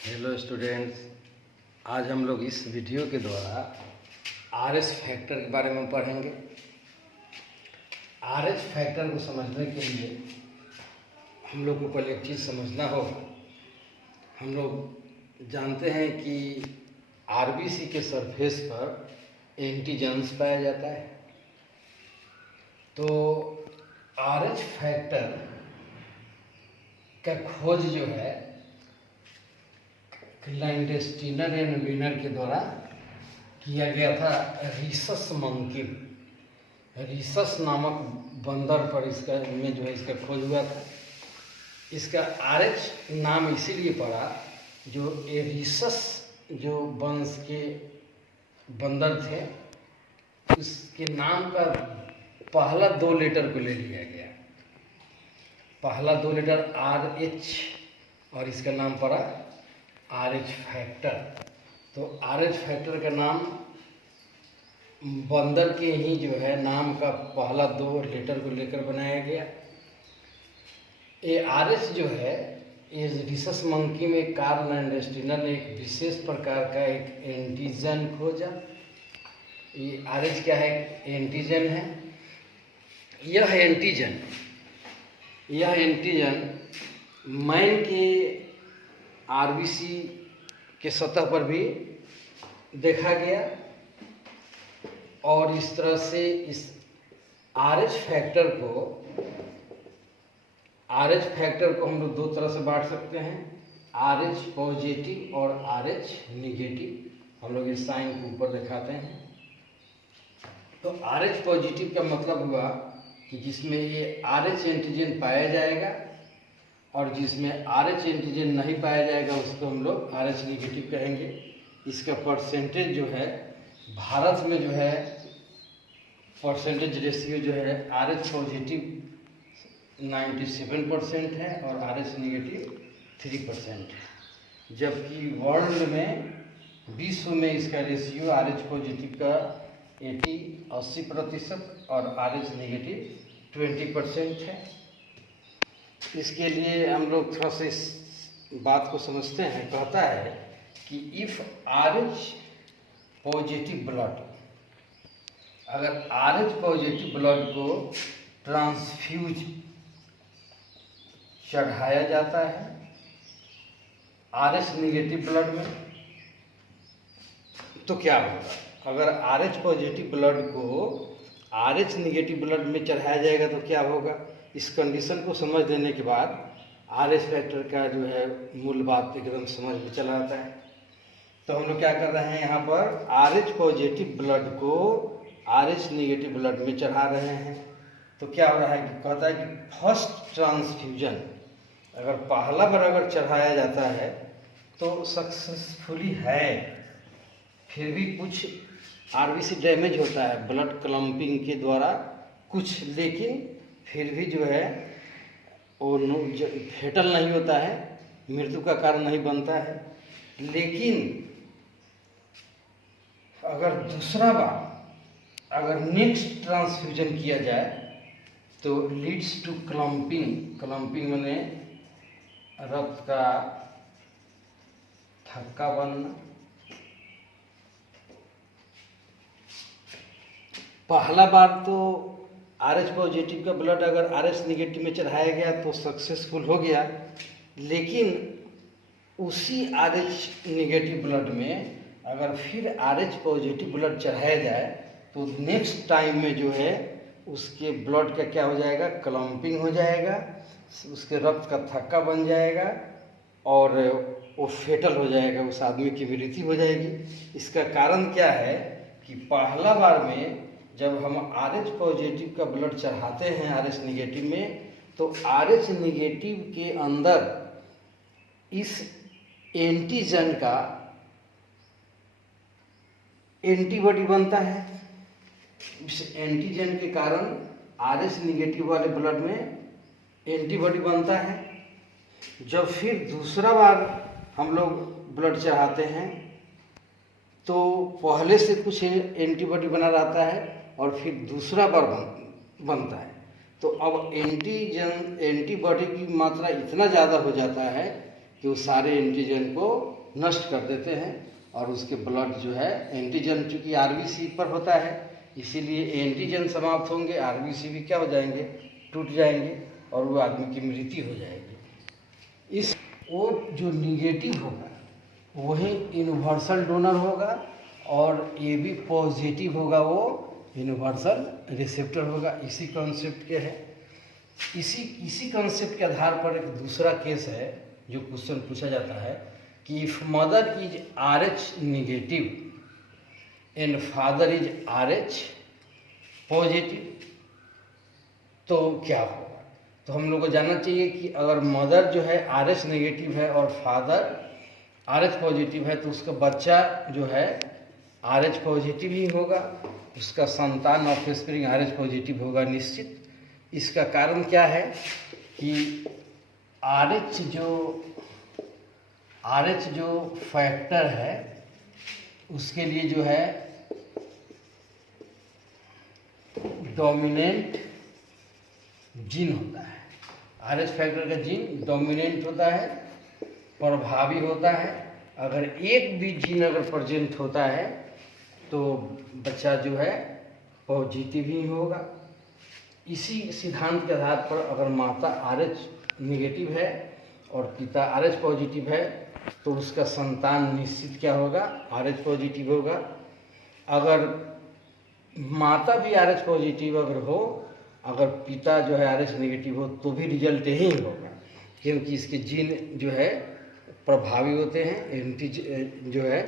Hello students, आज हम लोग इस वीडियो के द्वारा आरएच फैक्टर के बारे में पढ़ेंगे। आरएच फैक्टर को समझने के लिए हम लोग को पहले एक चीज़ समझना होगा। हम लोग जानते हैं कि आरबीसी के सरफेस पर एंटीजन्स पाया जाता है। तो आरएच फैक्टर का खोज जो है क्लैंडेस्टीनर एंड वीनर के द्वारा किया गया था। रीसस मंकी, रीसस नामक बंदर पर इसका इसका खोज हुआ था। इसका आरएच नाम इसीलिए पड़ा जो एरीसस जो वंश के बंदर थे, उसके नाम का पहला 2 लेटर को ले लिया गया। पहला 2 लेटर RH और इसका नाम पड़ा आरएच फैक्टर। तो आरएच फैक्टर का नाम बंदर के ही जो है नाम का पहला 2 लेटर को लेकर बनाया गया। ये आरएच जो है इस रीसस मंकी में कार्ल लैंडस्टीनर ने एक विशेष प्रकार का एक एंटीजन खोजा। ये आरएच क्या है? एंटीजन है। यह एंटीजन मैन के आरबीसी के सतह पर भी देखा गया और इस तरह से इस आरएच फैक्टर को हम लोग 2 तरह से बांट सकते हैं, आरएच पॉजिटिव और आरएच निगेटिव। हम लोग इस साइन को ऊपर दिखाते हैं। तो आरएच पॉजिटिव का मतलब हुआ कि जिसमें ये आरएच एंटीजन पाया जाएगा और जिसमें आरएच एंटीजन नहीं पाया जाएगा उसको हम लोग आरएच निगेटिव कहेंगे। इसका परसेंटेज जो है भारत में जो है परसेंटेज रेशियो जो है आरएच पॉजिटिव 97% है और आरएच निगेटिव 3% है, जबकि वर्ल्ड में विश्व में इसका रेशियो आरएच पॉजिटिव का 80% और आरएच निगेटिव 20% है। इसके लिए हम लोग थोड़ा सा इस बात को समझते हैं। कहता है कि इफ आरएच पॉजिटिव ब्लड, अगर आरएच पॉजिटिव ब्लड को ट्रांसफ्यूज चढ़ाया जाता है आरएच निगेटिव ब्लड में, तो क्या होगा? अगर आरएच पॉजिटिव ब्लड को आरएच निगेटिव ब्लड में चढ़ाया जाएगा तो क्या होगा? इस कंडीशन को समझ लेने के बाद आरएच फैक्टर का जो है मूल बात एकदम समझ में चला आता है। तो हम लोग क्या कर रहे हैं, यहाँ पर आरएच पॉजिटिव ब्लड को आरएच निगेटिव ब्लड में चढ़ा रहे हैं। तो क्या हो रहा है कि कहता है कि फर्स्ट ट्रांसफ्यूजन अगर पहला बार अगर चढ़ाया जाता है तो सक्सेसफुली है, फिर भी कुछ आरबीसी डैमेज होता है ब्लड क्लम्पिंग के द्वारा कुछ, लेकिन फिर भी जो है वो फेटल नहीं होता है, मृत्यु का कारण नहीं बनता है। लेकिन अगर दूसरा बार अगर नेक्स्ट ट्रांसफ्यूजन किया जाए तो लीड्स टू क्लम्पिंग माने रक्त का थक्का बनना। पहला बार तो आरएच पॉजिटिव का ब्लड अगर आरएच निगेटिव में चढ़ाया गया तो सक्सेसफुल हो गया, लेकिन उसी आरएच निगेटिव ब्लड में अगर फिर आरएच पॉजिटिव ब्लड चढ़ाया जाए तो नेक्स्ट टाइम में जो है उसके ब्लड का क्या हो जाएगा? क्लम्पिंग हो जाएगा, उसके रक्त का थक्का बन जाएगा और वो फेटल हो जाएगा, उस आदमी की मृत्यु हो जाएगी। इसका कारण क्या है कि पहला बार में जब हम आरएच पॉजिटिव का ब्लड चढ़ाते हैं आरएच निगेटिव में, तो आरएच निगेटिव के अंदर इस एंटीजन का एंटीबॉडी बनता है। इस एंटीजन के कारण आरएच निगेटिव वाले ब्लड में एंटीबॉडी बनता है। जब फिर दूसरा बार हम लोग ब्लड चढ़ाते हैं तो पहले से कुछ एंटीबॉडी बना रहता है और फिर दूसरा बार बनता है। तो अब एंटीबॉडी की मात्रा इतना ज़्यादा हो जाता है कि वो सारे एंटीजन को नष्ट कर देते हैं और उसके ब्लड जो है एंटीजन चूँकि आरबीसी पर होता है इसीलिए एंटीजन समाप्त होंगे, आरबीसी भी क्या हो जाएंगे, टूट जाएंगे और वो आदमी की मृत्यु हो जाएगी। इस वो जो निगेटिव होगा वही यूनिवर्सल डोनर होगा और ये भी पॉजिटिव होगा वो यूनिवर्सल रिसेप्टर होगा। इसी कॉन्सेप्ट के है। इसी कॉन्सेप्ट के आधार पर एक दूसरा केस है जो क्वेश्चन पूछा जाता है कि if mother is RH negative and father is RH positive तो क्या होगा। तो हम लोग को जानना चाहिए कि अगर मदर जो है RH नेगेटिव है और फादर RH पॉजिटिव है तो उसका बच्चा जो है RH पॉजिटिव ही होगा, उसका संतान ऑफस्प्रिंग RH पॉजिटिव होगा निश्चित। इसका कारण क्या है कि RH जो फैक्टर है उसके लिए जो है डोमिनेंट जीन होता है। RH फैक्टर का जीन डोमिनेंट होता है, प्रभावी होता है। अगर एक भी जीन अगर प्रेजेंट होता है तो बच्चा जो है पॉजिटिव ही होगा। इसी सिद्धांत के आधार पर अगर माता RH नेगेटिव है और पिता RH पॉजिटिव है तो उसका संतान निश्चित क्या होगा, RH पॉजिटिव होगा। अगर माता भी RH पॉजिटिव अगर हो, अगर पिता जो है RH नेगेटिव हो तो भी रिजल्ट यही होगा, क्योंकि इसके जीन जो है प्रभावी होते हैं, एंटी जो है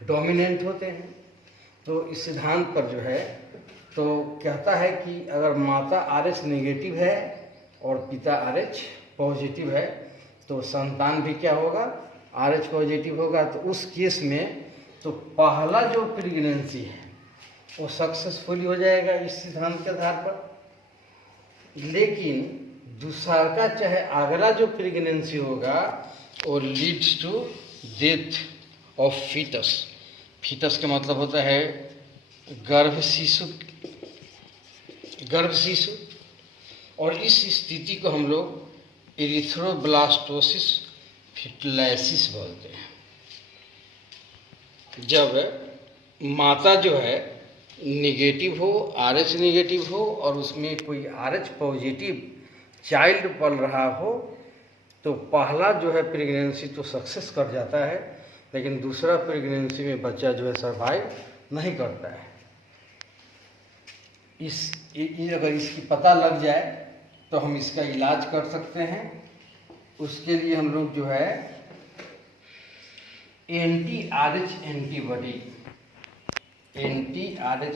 डोमिनेंट होते हैं। तो इस सिद्धांत पर जो है तो कहता है कि अगर माता RH नेगेटिव है और पिता RH पॉजिटिव है तो संतान भी क्या होगा, RH पॉजिटिव होगा। तो उस केस में तो पहला जो प्रेगनेंसी है वो सक्सेसफुली हो जाएगा इस सिद्धांत के आधार पर। लेकिन दूसरा का चाहे अगला जो प्रेगनेंसी होगा वो leads to death of foetus. Foetus का मतलब होता है गर्भ शिशु। और इस स्थिति को हम लोग एरिथ्रोब्लास्टोसिस फिटुलाइसिस बोलते हैं। जब माता जो है निगेटिव हो, RH निगेटिव हो और उसमें कोई RH पॉजिटिव चाइल्ड पल रहा हो तो पहला जो है प्रेगनेंसी तो सक्सेस कर जाता है, लेकिन दूसरा प्रेगनेंसी में बच्चा जो है सर्वाइव नहीं करता है। अगर इसकी पता लग जाए तो हम इसका इलाज कर सकते हैं। उसके लिए हम लोग जो है एंटी-RH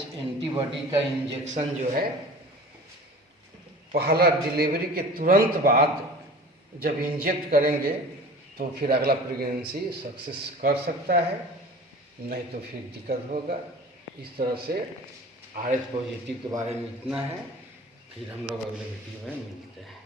एंटीबॉडी का इंजेक्शन जो है पहला डिलीवरी के तुरंत बाद जब इंजेक्ट करेंगे तो फिर अगला प्रेगनेंसी सक्सेस कर सकता है, नहीं तो फिर दिक्कत होगा। इस तरह से RH पॉजिटिव के बारे में इतना है। फिर हम लोग अगले वीडियो में मिलते हैं।